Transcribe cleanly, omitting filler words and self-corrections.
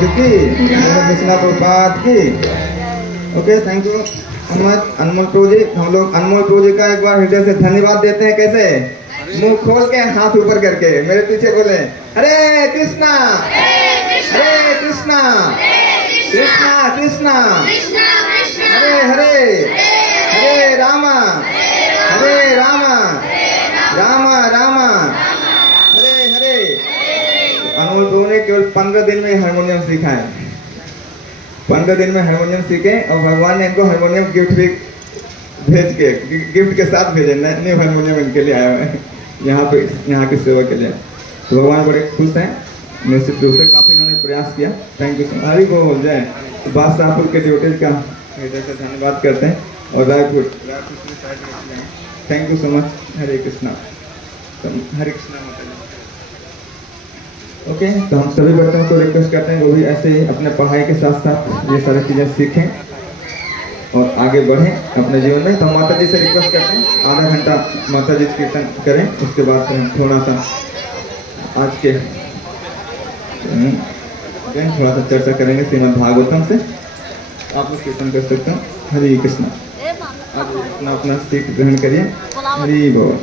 महाराज की, कृष्णा प्रभुपाद की। Okay, thank you so much Anmol Prabhu ji. हम लोग अनमोल प्रभु जी का एक बार हृदय से धन्यवाद देते हैं। कैसे? मुंह खोल के हाथ ऊपर करके मेरे पीछे बोले हरे कृष्णा, हरे कृष्णा, कृष्णा कृष्णा, हरे हरे, हरे रामा, हरे रामा, रामा रामा, हरे हरे। अनमोल प्रभु ने केवल 15 दिन में हारमोनियम सीखा है। 15 दिन में हारमोनियम सीखे और भगवान ने इनको हारमोनियम गिफ्ट भी भेज के, गिफ्ट के साथ भेजे। न्यू हारमोनियम इनके लिए आया हुआ है यहाँ पे, यहाँ की सेवा के लिए। तो भगवान बड़े खुश हैं। निश्चित रूप से काफी इन्होंने प्रयास किया। Thank you so much. Hari बोल जय। तो बादशाहपुर के ड्यूटीज का हृदय से धन्यवाद करते हैं। और Raipur thank you so much. Hare Krishna, Hare Krishna माता जी। ओके, तो हम सभी बच्चों को रिक्वेस्ट करते हैं वो भी ऐसे ही अपने पढ़ाई के साथ साथ ये सारी चीज़ें सीखें और आगे बढ़ें अपने जीवन में। तो हम माता जी से रिक्वेस्ट करते हैं आधा घंटा माता जी कीर्तन करें, उसके बाद फिर हम थोड़ा सा आज के थोड़ा सा चर्चा करेंगे श्रीमद् भागवतम से। आप लोग कीर्तन कर सकते हैं। हरे कृष्णा। आप अपना अपना सीट ग्रहण करिए। हरि बोल।